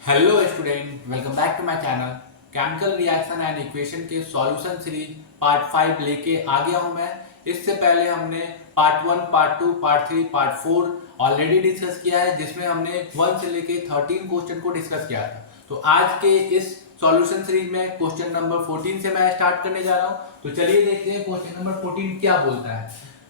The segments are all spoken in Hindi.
Hello student, welcome back to my channel. Chemical reaction and equation के सॉल्यूशन सीरीज पार्ट 5 लेके आ गया हूं मैं। इससे पहले हमने part 1, part 2, part 3, part 4 already discuss किया है, जिसमें हमने 1 से लेके 13 क्वेश्चन को डिस्कस किया था। तो आज के इस सॉल्यूशन सीरीज में क्वेश्चन नंबर 14 से मैं स्टार्ट करने जा रहा हूं। तो चलिए देखते हैं क्वेश्चन नंबर 14 क्या बोलता है।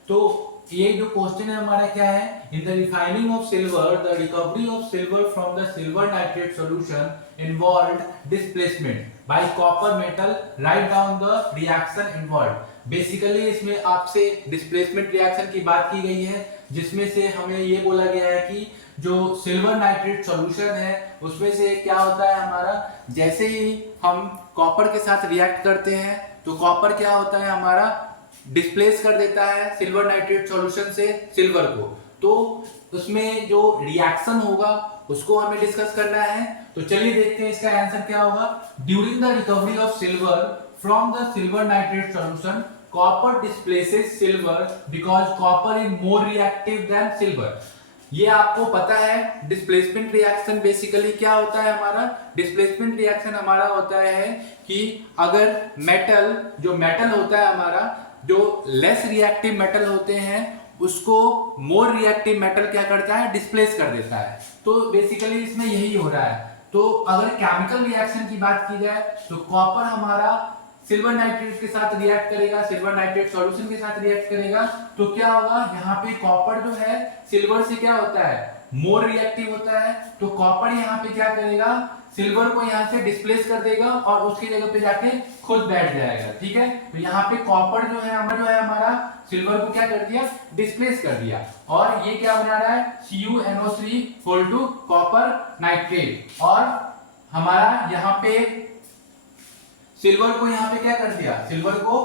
तो ये जो क्वेश्चन है हमारा क्या है, in the refining of silver the recovery of silver from the silver nitrate solution involved displacement bye copper metal, write down the reaction involved. Basically इसमें आपसे डिस्प्लेसमेंट रिएक्शन की बात की गई है, जिसमें से हमें ये बोला गया है कि जो सिल्वर नाइट्रेट सॉल्यूशन है उसमें से क्या होता है हमारा, जैसे ही हम कॉपर के साथ रिएक्ट करते हैं तो कॉपर क्या होता है हमारा, डिस्प्लेस कर देता है सिल्वर नाइट्रेट सॉल्यूशन से सिल्वर को। तो उसमें जो रिएक्शन होगा उसको हमें डिस्कस करना है। तो चलिए देखते हैं इसका आंसर क्या होगा। During the recovery of silver from the silver nitrate solution copper displaces silver because copper is more reactive than silver. ये आपको पता है डिस्प्लेसमेंट रिएक्शन बेसिकली क्या होता है हमारा। डिस्प्लेसमेंट रिएक्शन हमारा होता है कि अगर मेटल, जो मेटल होता है हमारा, जो लेस रिएक्टिव मेटल होते हैं उसको मोर रिएक्टिव मेटल क्या करता है, डिस्प्लेस कर देता है। तो बेसिकली इसमें यही हो रहा है। तो अगर केमिकल रिएक्शन की बात की जाए तो कॉपर हमारा सिल्वर नाइट्रेट के साथ रिएक्ट करेगा, सिल्वर नाइट्रेट सॉल्यूशन के साथ रिएक्ट करेगा। तो क्या होगा, यहाँ पे कॉपर जो है सिल्वर से क्या होता है, मोर रिएक्टिव होता है। तो कॉपर यहाँ पे क्या करेगा, सिल्वर को यहाँ से डिस्प्लेस कर देगा और उसकी जगह पे जाके खुद बैठ जाएगा। ठीक है, तो यहाँ पे कॉपर जो है हमारा सिल्वर को क्या कर दिया, डिस्प्लेस कर दिया। और ये क्या बना रहा है, CuNO3 whole to copper nitrate. और हमारा यहाँ पे सिल्वर को यहाँ पे क्या कर दिया, सिल्वर को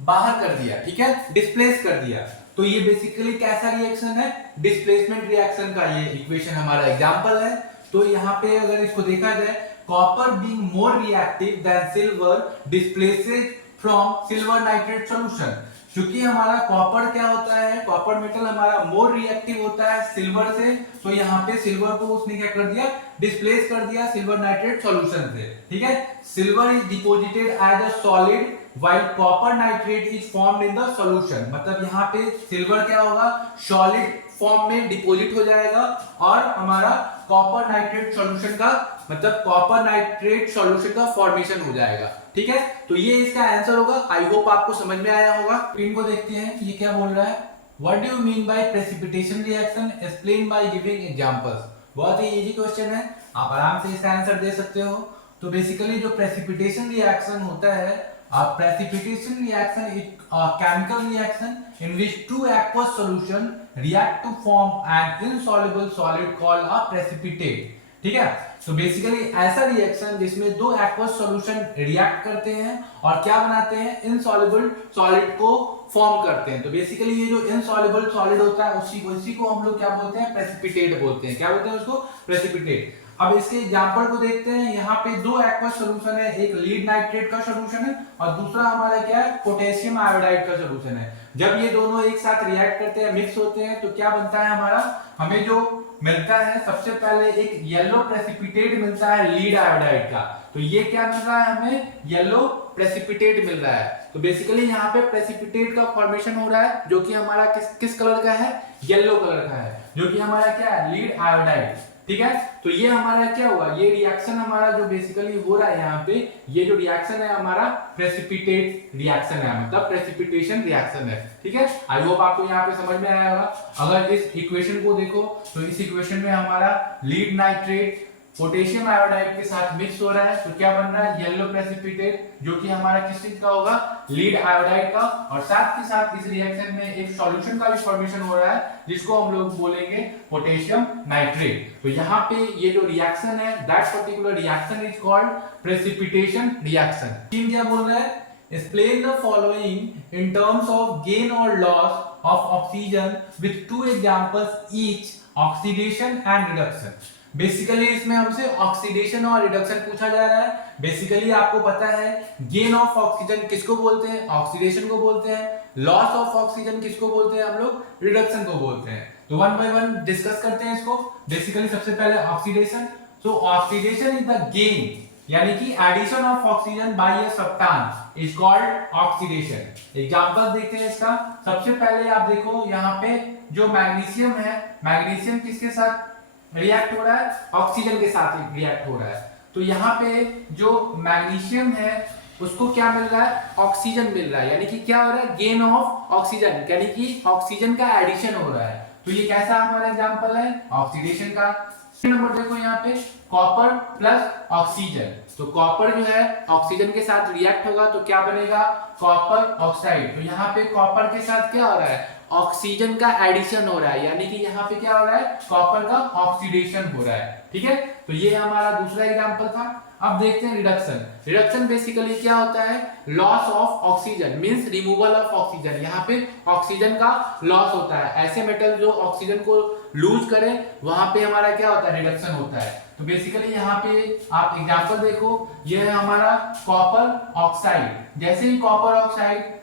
बाहर कर दिया। ठीक है, डिस्प्लेस कर दिया। तो ये बेसिकली कैसा रिएक्शन है, डिस्प्लेसमेंट रिएक्शन का ये इक्वेशन हमारा एग्जांपल है। तो यहाँ पे अगर इसको देखा जाए, copper being more reactive than silver displaces from silver nitrate solution. क्योंकि हमारा कॉपर क्या होता है, कॉपर मेटल हमारा मोर रिएक्टिव होता है सिल्वर से। तो यहाँ पे सिल्वर को उसने क्या कर दिया, डिस्प्लेस कर दिया सिल्वर नाइट्रेट सॉल्यूशन से। ठीक है, silver is deposited as a solid while copper nitrate is formed in the solution। मतलब यहाँ पे सिल्वर क्या होगा, सॉलिड फॉर्म में डिपॉजिट हो जाएगा और हमारा कॉपर नाइट्रेट सॉल्यूशन का, मतलब कॉपर नाइट्रेट सॉल्यूशन का फॉर्मेशन हो जाएगा। ठीक है, तो ये इसका आंसर होगा। आई होप आपको समझ में आया होगा। इनको देखते हैं कि ये क्या बोल रहा है। What do you mean by precipitation reaction, explain by giving examples. बहुत ही इजी क्वेश्चन है, आप आराम से इसका आंसर दे सकते हो। तो बेसिकली जो प्रेसिपिटेशन रिएक्शन होता है, precipitation reaction is a chemical reaction in which two aqueous solution react to form an insoluble solid called a precipitate। ठीक है, तो बेसिकली ऐसा रिएक्शन जिसमें दो एक्वस सॉल्यूशन रिएक्ट करते हैं और क्या बनाते हैं, इनसॉल्युबल सॉलिड को फॉर्म करते हैं। तो बेसिकली ये जो इनसॉल्युबल सॉलिड होता है उसी को हम लोग क्या बोलते हैं, प्रेसिपिटेट बोलते हैं। क्या बोलते हैं उसको, प्रेसिपिटेट। अब इसके एग्जांपल को देखते हैं। यहाँ पे दो एक्वस सॉल्यूशन है, एक लीड नाइट्रेट का सॉल्यूशन है और दूसरा हमारा क्या है, पोटेशियम आयोडाइड का सॉल्यूशन है। जब ये दोनों एक साथ रिएक्ट करते हैं, मिक्स होते हैं, तो क्या बनता है हमारा, हमें जो मिलता है सबसे पहले एक येलो प्रेसिपिटेट मिलता है लीड आयोडाइड का। तो ये क्या मिल रहा है हमें, येलो प्रेसिपिटेट मिल रहा है। तो बेसिकली यहाँ पे प्रेसिपिटेट का फॉर्मेशन हो रहा है, जो कि हमारा किस कलर का है, येलो कलर का है, जो कि हमारा क्या है, लीड आयोडाइड। ठीक है, तो ये हमारा क्या हुआ, ये रिएक्शन हमारा जो बेसिकली हो रहा है यहाँ पे, ये जो रिएक्शन है हमारा प्रेसिपिटेट रिएक्शन है, मतलब प्रेसिपिटेशन रिएक्शन है। ठीक है, आई होप आपको यहाँ पे समझ में आया होगा। अगर इस इक्वेशन को देखो तो इस इक्वेशन में हमारा लीड नाइट्रेट पोटेशियम आयोडाइड के साथ मिक्स हो रहा है, तो क्या बन रहा है, येलो प्रेसिपिटेट, जो कि हमारा किस चीज का होगा, लीड आयोडाइड का। और साथ के साथ इस रिएक्शन में एक सॉल्यूशन का भी फॉर्मेशन हो रहा है, जिसको हम लोग बोलेंगे पोटेशियम नाइट्रेट। तो यहाँ पे ये जो रिएक्शन है, that particular reaction is called precipitation reaction. Team क्या बोल रहा है, explain the following in terms of gain or loss of oxygen with two examples each, oxidation and reduction। Basically इसमें हमसे ऑक्सीडेशन और रिडक्शन पूछा जा रहा है। बेसिकली आपको पता है गेन ऑफ ऑक्सीजन किसको बोलते हैं, ऑक्सीडेशन को बोलते हैं। लॉस ऑफ ऑक्सीजन किसको बोलते हैं हम लोग, रिडक्शन को बोलते हैं। तो वन बाय वन डिस्कस करते हैं इसको। बेसिकली सबसे पहले oxidation. So oxidation is the gain यानी कि addition of oxygen by a substance is called oxidation. Example देखते हैं इसका। सबसे पहले आप देखो यहाँ पे जो मैग्नीशियम है, मैग्नीशियम किसके साथ रिएक्ट हो रहा है? ऑक्सीजन के साथ रिएक्ट हो रहा है। तो यहाँ पे जो मैग्नीशियम है उसको क्या मिल रहा है? ऑक्सीजन मिल रहा है, यानी कि क्या हो रहा है? गेन ऑफ ऑक्सीजन, यानी कि ऑक्सीजन का एडिशन हो रहा है। तो ये कैसा हमारा एग्जांपल है? ऑक्सीडेशन का। नंबर देखो यहाँ पे कॉपर प्लस ऑक्सीजन, तो कॉपर जो है ऑक्सीजन के साथ रिएक्ट होगा तो क्या बनेगा? Copper oxide. तो यहाँ पे कॉपर के साथ क्या हो रहा है? ऑक्सीजन का एडिशन हो रहा है, यानी कि यहाँ पे क्या हो रहा है? कॉपर का ऑक्सीडेशन हो रहा है। ठीक है, तो ये हमारा दूसरा एग्जांपल था। अब देखते हैं रिडक्शन। रिडक्शन बेसिकली क्या होता है? Loss of oxygen means removal of oxygen. यहाँ पे ऑक्सीजन का लॉस होता है। ऐसे मेटल जो ऑक्सीजन को लूज करे वहां पे हमारा क्या होता है? रिडक्शन होता है। तो बेसिकली यहाँ पे आप एग्जांपल देखो, ये है हमारा कॉपर ऑक्साइड। जैसे ही कॉपर ऑक्साइड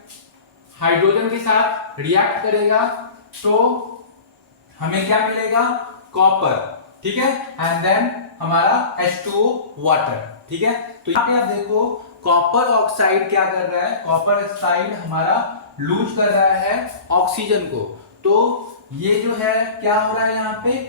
हाइड्रोजन के साथ रिएक्ट करेगा तो हमें क्या मिलेगा? कॉपर। ठीक है, एंड देन हमारा H2O वाटर। ठीक है, तो यहाँ पे आप देखो कॉपर ऑक्साइड क्या कर रहा है? कॉपर ऑक्साइड हमारा लूज कर रहा है ऑक्सीजन को। तो ये जो है क्या हो रहा है?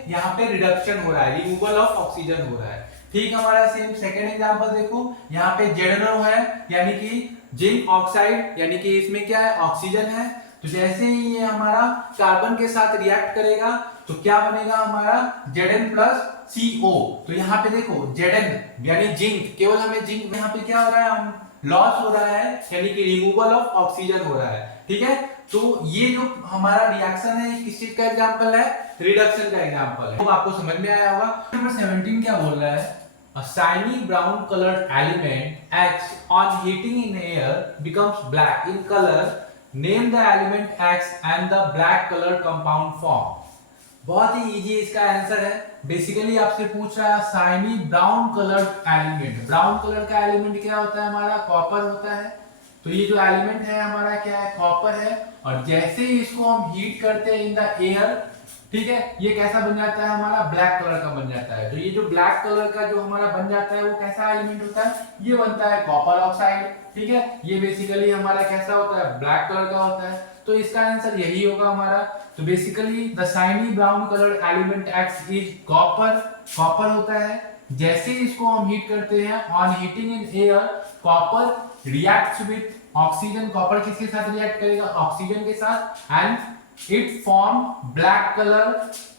यहाँ पे रिडक्शन हो रहा है, रिमूवल ऑफ ऑक्सीजन हो रहा है। ठीक, हमारा सेम सेकेंड एग्जांपल देखो, यहाँ पे ZnO है यानी कि जिंक ऑक्साइड, यानी कि इसमें क्या है? ऑक्सीजन है। तो जैसे ही ये हमारा कार्बन के साथ रिएक्ट करेगा तो क्या बनेगा हमारा? Zn plus CO। तो यहाँ पे देखो Zn यानी जिंक, केवल हमें जिंक, यहाँ पे क्या हो रहा है? लॉस हो रहा है, यानी कि रिमूवल ऑफ ऑक्सीजन हो रहा है। ठीक है, तो ये जो हमारा रिएक्शन है किस चीज का एग्जांपल है? रिडक्शन का एग्जांपल है। तो आपको समझ में आया होगा। नंबर 17 क्या बोल रहा है? A shiny brown colored element acts on heating in air becomes black in color. Name the element X and the black color compound form. बहुत ही इजी इसका आंसर है। बेसिकली आपसे पूछ रहा है shiny brown coloured element. Brown colour का एलिमेंट क्या होता है? हमारा कॉपर होता है। तो ये जो एलिमेंट है हमारा क्या है? कॉपर है। और जैसे ही इसको हम हीट करते हैं इन द एयर, ठीक है, ये कैसा बन जाता है? हमारा ब्लैक कलर का बन जाता है। तो ये जो ब्लैक कलर का जो हमारा बन जाता है वो कैसा एलिमेंट होता है? ये बनता है कॉपर ऑक्साइड। ठीक है, ये बेसिकली हमारा कैसा होता है? ब्लैक कलर का होता है। तो इसका आंसर यही होगा हमारा। तो basically the shiny brown colour element x is copper. Copper होता है। जैसे ही इसको हम हीट करते हैं, on heating in air, copper reacts with oxygen. Copper किसके साथ रिएक्ट करेगा? ऑक्सीजन के साथ, and it form black colour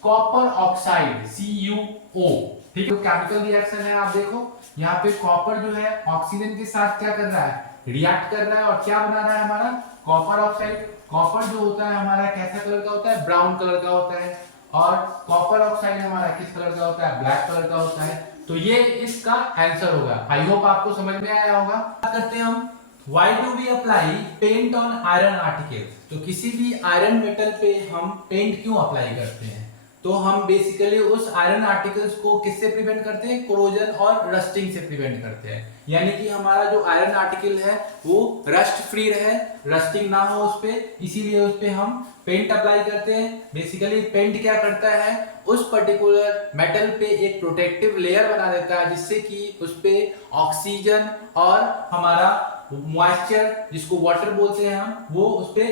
copper oxide CuO। ठीक है, केमिकल रिएक्शन है। आप देखो यहाँ पे कॉपर जो है ऑक्सीजन के साथ क्या कर रहा है? रिएक्ट कर रहा है और क्या बना रहा है? हमारा कॉपर ऑक्साइड। कॉपर जो होता है हमारा कैसा कलर का होता है? ब्राउन कलर का होता है। और कॉपर ऑक्साइड हमारा किस कलर का होता है? ब्लैक कलर का होता है। तो ये इसका आंसर होगा। आई होप आपको समझ में आया होगा। करते हैं हम Why do we apply paint on iron articles? तो किसी भी आयरन मेटल पे हम पेंट क्यों अप्लाई करते हैं? तो हम बेसिकली उस आयरन आर्टिकल्स को किससे प्रिवेंट करते हैं? कोरोजन और रस्टिंग से प्रिवेंट करते हैं। यानी कि हमारा जो आयरन आर्टिकल है वो रस्ट फ्री रहे, रस्टिंग ना हो उस पे, इसीलिए उस पे हम पेंट अप्लाई करते हैं। बेसिकली पेंट क्या करता है? उस पर्टिकुलर मेटल पे एक प्रोटेक्टिव लेयर बना देता है जिससे कि उस पे ऑक्सीजन और हमारा मॉइस्चर, जिसको वाटर बोलते हैं हम, वो उस पे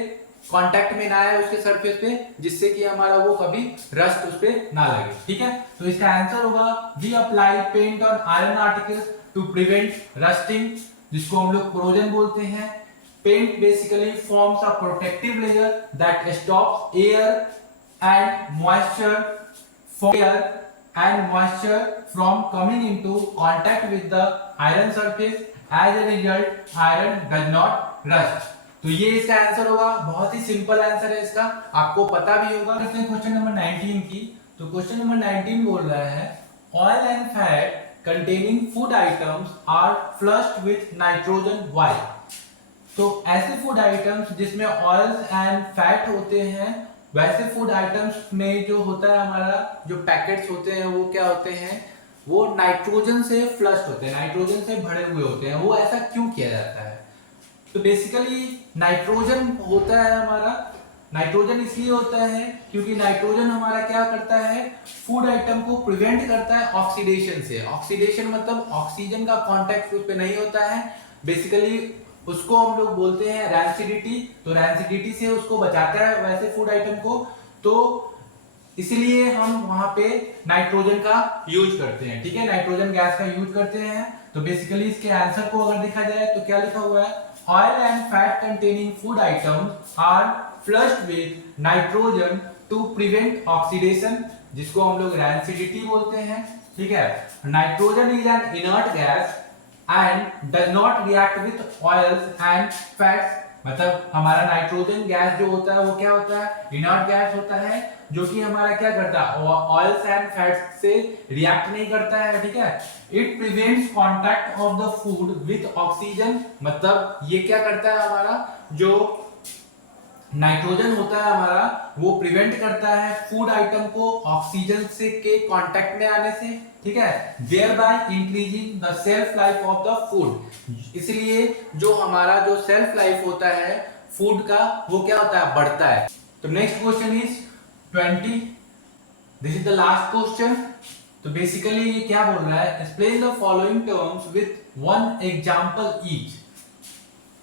कांटेक्ट में ना आए उसके सरफेस पे, जिससे कि हमारा वो कभी रस्ट उस पे ना लगे। ठीक है, तो इसका आंसर होगा we apply paint on iron articles to prevent rusting, जिसको हम लोग कोरोजन बोलते हैं। Paint basically forms a protective layer that stops air and moisture from coming into contact with the iron surface. As a result, iron does not rust. तो ये इसका आंसर होगा। बहुत ही सिंपल आंसर है इसका, आपको पता भी होगा। करते हैं क्वेश्चन नंबर 19 की। तो क्वेश्चन नंबर 19 बोल रहा है oil and fat containing food items are flushed with nitrogen why. तो ऐसे फूड आइटम्स जिसमें ऑयल्स एंड फैट होते हैं, वैसे फूड आइटम्स में जो होता है हमारा जो पैकेट्स होते हैं वो क्या होते हैं? वो नाइट्रोजन से फ्लश्ड होते हैं, नाइट्रोजन से भरे हुए होते हैं। वो ऐसा क्यों किया जाता है? तो बेसिकली नाइट्रोजन होता है हमारा नाइट्रोजन इसलिए होता है क्योंकि नाइट्रोजन हमारा क्या करता है, फूड आइटम को प्रिवेंट करता है ऑक्सीडेशन से। ऑक्सीडेशन मतलब ऑक्सीजन का कांटेक्ट उस पे नहीं होता है, बेसिकली उसको हम लोग बोलते हैं रैंसिडिटी। तो रैंसिडिटी से उसको बचाता है वैसे फूड आइटम को, तो इसलिए हम वहां पे नाइट्रोजन का यूज करते हैं। ठीक है, नाइट्रोजन गैस का यूज करते हैं। तो बेसिकली इसके आंसर को अगर देखा जाए तो क्या लिखा हुआ है, oil and fat containing food items are flushed with nitrogen to prevent oxidation, जिसको हम लोग रैंसिडिटी बोलते हैं। ठीक है, nitrogen is an inert gas and does not react with oils and fats. मतलब हमारा नाइट्रोजन गैस जो होता है वो क्या होता है, इनर्ट गैस होता है, जो कि हमारा क्या करता है, ऑयल्स एंड फैट्स से रिएक्ट नहीं करता है। ठीक है, it prevents contact of the food with oxygen. मतलब ये क्या करता है, हमारा जो नाइट्रोजन होता है हमारा वो प्रिवेंट करता है फूड आइटम को ऑक्सीजन से के कांटेक्ट में आने से। ठीक है, thereby increasing the self life of the food. इसलिए जो हमारा जो सेल्फ लाइफ होता है फूड का वो क्या होता है, बढ़ता है। तो next question is 20, this is the last question. तो बेसिकली ये क्या बोल रहा है, explain the following terms with one example each,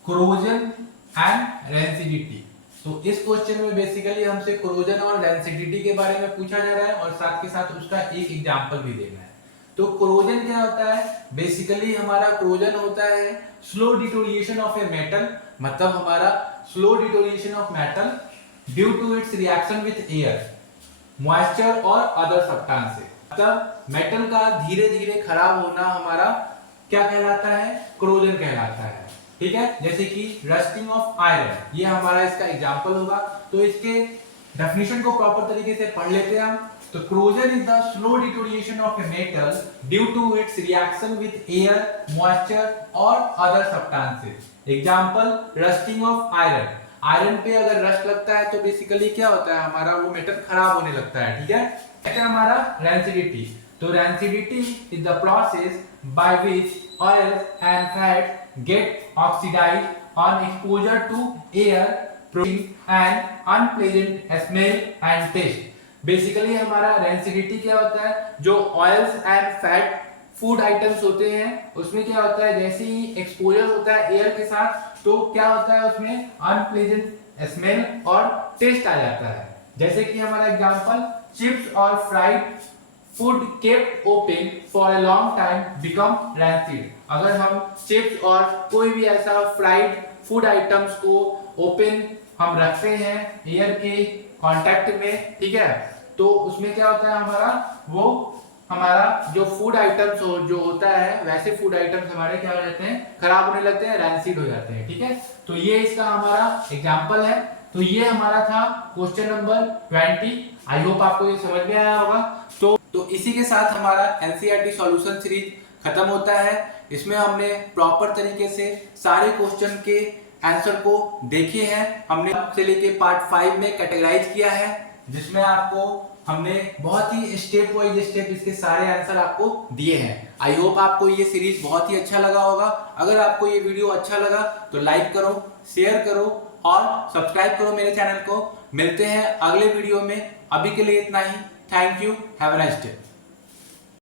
corrosion and rancidity. तो इस क्वेश्चन में बेसिकली हमसे कोरोजन और रेंसिडिटी के बारे में पूछा जा रहा है और साथ के साथ उसका एक एग्जांपल भी देना है। तो कोरोजन क्या होता है, बेसिकली हमारा कोरोजन होता है slow deterioration of a metal. मतलब हमारा slow deterioration of metal due to its reaction with air, moisture और अदर सब्सटेंसेस। मतलब मेटल का धीरे धीरे खराब होना हमारा क्या कहलाता है, कोरोजन कहलाता है। ठीक है, जैसे कि रस्टिंग ऑफ आयरन, ये हमारा इसका एग्जांपल होगा। तो इसके डेफिनेशन को प्रॉपर तरीके से पढ़ लेते हैं हम। तो corrosion is the slow deterioration of a metal due to its reaction with air, moisture और other substances. Example, rusting of iron. Iron पे अगर रस्ट लगता है तो बेसिकली क्या होता है, हमारा वो मेटल खराब होने लगता है। ठीक है, ऐसा हमारा रेंसिडिटी। तो rancidity is the process by which oils and fat get oxidized on exposure to air, producing an unpleasant smell and taste. Basically हमारा रेंसिडिटी क्या होता है, जो oils and fat food items होते हैं उसमें क्या होता है, जैसे ही एक्सपोजर होता है एयर के साथ तो क्या होता है, उसमें अनप्लेजेंट स्मेल और टेस्ट आ जाता है। जैसे कि हमारा एग्जांपल, चिप्स और fried food kept open for a long time become rancid. अगर हम चिप्स और कोई भी ऐसा फ्राइड फूड आइटम्स को ओपन हम रखते हैं एयर के कांटेक्ट में, ठीक है, तो उसमें क्या होता है, हमारा जो फूड आइटम्स जो होता है वैसे फूड आइटम्स हमारे क्या हो जाते हैं, खराब होने लगते हैं, रैंसिड हो जाते हैं। ठीक है, तो ये इसका हमारा एग्जांपल है। तो ये हमारा था क्वेश्चन नंबर 20। आई होप आपको ये समझ में आया होगा। तो इसी के साथ हमारा एनसीईआरटी सॉल्यूशन सीरीज खत्म होता है। इसमें हमने प्रॉपर तरीके से सारे क्वेश्चन के आंसर को देखे हैं। हमने से लेके पार्ट 5 में कैटेगराइज किया है, जिसमें आपको हमने बहुत ही स्टेप वाइज स्टेप इसके सारे आंसर आपको दिए हैं। आई होप आपको ये सीरीज बहुत ही अच्छा लगा होगा। अगर आपको ये वीडियो अच्छा लगा तो लाइक करो, शेयर करो और सब्सक्राइब करो मेरे चैनल को। मिलते हैं अगले वीडियो में, अभी के लिए इतना ही। Thank you, have a nice day.